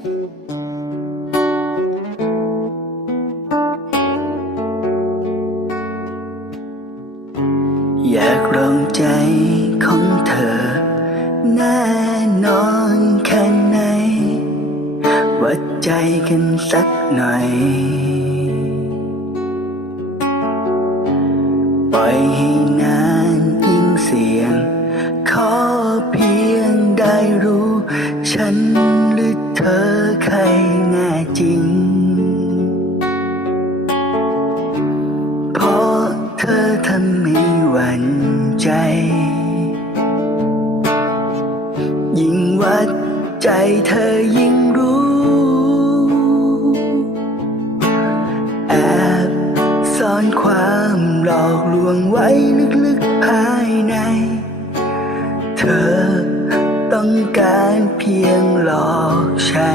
อยากลองใจของเธอ แน่นอนแค่ไหน วัดใจกันสักหน่อย ปล่อยให้นานยิ่งเสียง ขอเพียงได้รู้ฉัน เธอใครแน่จริง เพราะเธอทำให้หวั่นใจ ยิ่งวัดใจเธอยิ่งรู้ แอบซ่อนความหลอกลวงไว้ลึกๆภายใน เธอ ต้องการเพียงหลอกใช้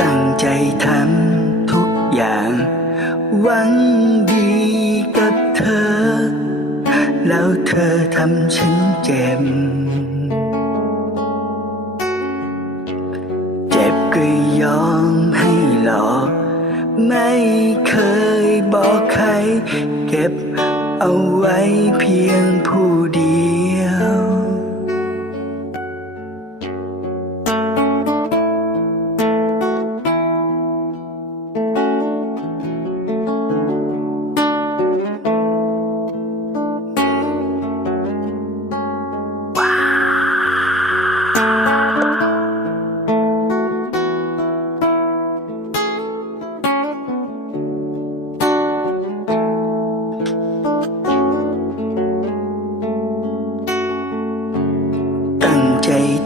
ตั้งใจทำทุกอย่าง หวังดีกับเธอ แล้วเธอทำฉันเจ็บ เจ็บก็ยอมให้หลอก ไม่เคยบอกใคร เก็บ เอาไว้เพียงผู้เดียว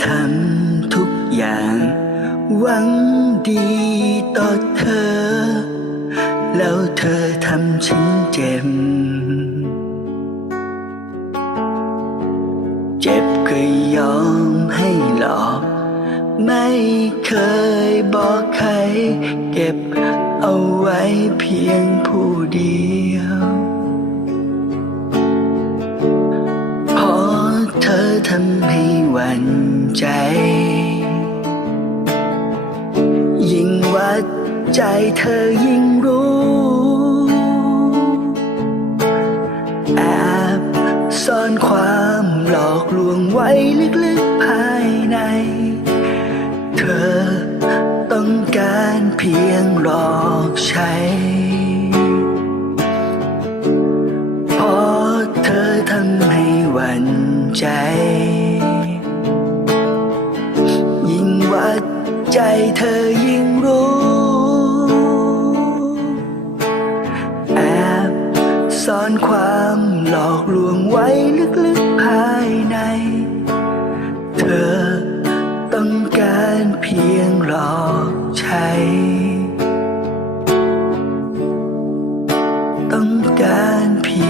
ทำทุกอย่าง หวังดีต่อเธอ แล้วเธอทำฉันเจ็บ เจ็บก็ยอมให้หลอก ไม่เคยบอกใคร เก็บเอาไว้เพียงผู้เดียว ทำให้หวั่นใจ ยิ่งวัดใจเธอยิ่งรู้ แอบซ่อนความหลอกลวงไว้ลึกๆภายใน เธอต้องการเพียงหลอกใช้เพราะเธอทำให้หวั่น ใจ ยิ่งวัดใจเธอยิ่งรู้แอบซ่อนความหลอกลวงไว้ลึกๆภายใน เธอต้องการเพียงหลอกใช้ต้องการเพียง